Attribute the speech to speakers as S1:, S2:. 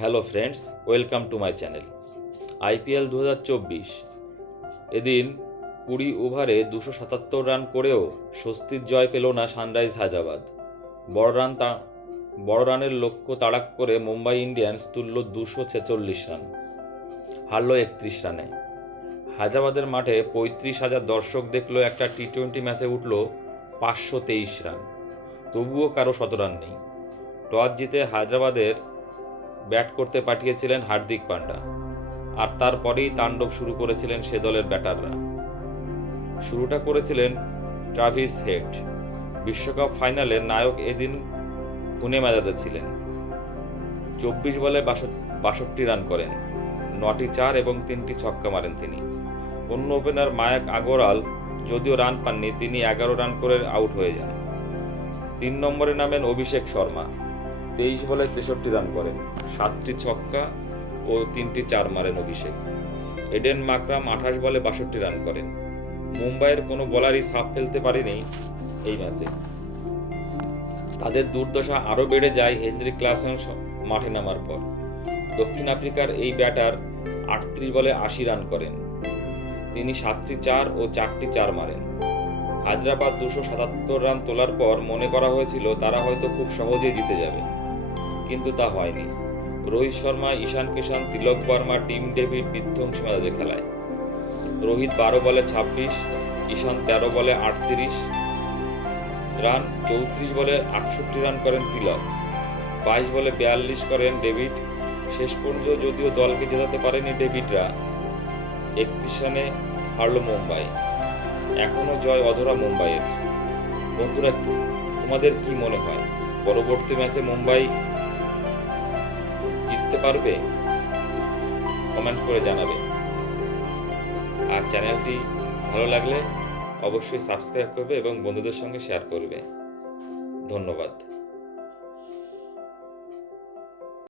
S1: Hello friends, welcome to my channel. IPL দু হাজার চব্বিশ। এদিন কুড়ি ওভারে দুশো সাতাত্তর রান করেও স্বস্তির জয় পেল না সানরাইজ হায়দ্রাবাদ। বড় রান তা, বড় রানের লক্ষ্য তাড়াক করে মুম্বাই ইন্ডিয়ান্স তুলল দুশো ছেচল্লিশ রান, হারল একত্রিশ রানে। হায়দ্রাবাদের মাঠে পঁয়ত্রিশ হাজার দর্শক দেখল একটা টি টোয়েন্টি ম্যাচে উঠল পাঁচশো তেইশ রান। তবুও কারও শত রান নেই। টস জিতে হায়দ্রাবাদের ব্যাট করতে পাঠিয়েছিলেন হার্দিক পান্ডা, আর তারপরেই তাণ্ডব শুরু করেছিলেন সে দলের ব্যাটাররা। শুরুটা করেছিলেন ট্রাভিস হেড। বিশ্বকাপ ফাইনালে নায়ক এদিন খুনে মেজাজে ছিলেন। চব্বিশ বলে বাষট্টি রান করেন, নটি চার এবং তিনটি ছক্কা মারেন তিনি। অন্য ওপেনার মায়াক আগরওয়াল যদিও রান পাননি, তিনি এগারো রান করে আউট হয়ে যান। তিন নম্বরে নামেন অভিষেক শর্মা। তেইশ বলে তেষট্টি রান করেন। সাতটি ছক্কা ও তিনটি চার মারেন অভিষেক। এডেন মাকরাম আঠাশ বলে বাষট্টি রান করেন। মুম্বাইয়ের কোনো বলারই সাপ ফেলতে পারেনি এই ম্যাচে। তাদের দুর্দশা আরও বেড়ে যায় হেনরি ক্লাসেন মাঠে নামার পর। দক্ষিণ আফ্রিকার এই ব্যাটার আটত্রিশ বলে আশি রান করেন। তিনি সাতটি চার ও চারটি চার মারেন। হায়দ্রাবাদ দুশো সাতাত্তর রান তোলার পর মনে করা হয়েছিল তারা হয়তো খুব সহজেই জিতে যাবে। কিন্তু তা হয়নি। রোহিত শর্মা, ঈশান কিষান তিলক বর্মা, টিম ডেভিড, বিধ্বংসী মেজাজে খেলায়। রোহিত বারো বলে ছাব্বিশ, ঈশান তেরো বলে আটত্রিশ, রান চৌত্রিশ বলে আটষট্টি রান করেন তিলক। বাইশ বলে বিয়াল্লিশ করেন ডেভিড। শেষ পর্যন্ত যদিও দলকে জেতাতে পারেনি ডেভিডরা, একত্রিশ রানে হারল মুম্বাই। এখনও জয় অধরা মুম্বাইয়ের। বন্ধুরা, তোমাদের কি মনে হয়? পরবর্তী ম্যাচে মুম্বাই জিততে পারবে? কমেন্ট করে জানাবে। আর চ্যানেলটি ভালো লাগলে অবশ্যই সাবস্ক্রাইব করবে এবং বন্ধুদের সঙ্গে শেয়ার করবে। ধন্যবাদ।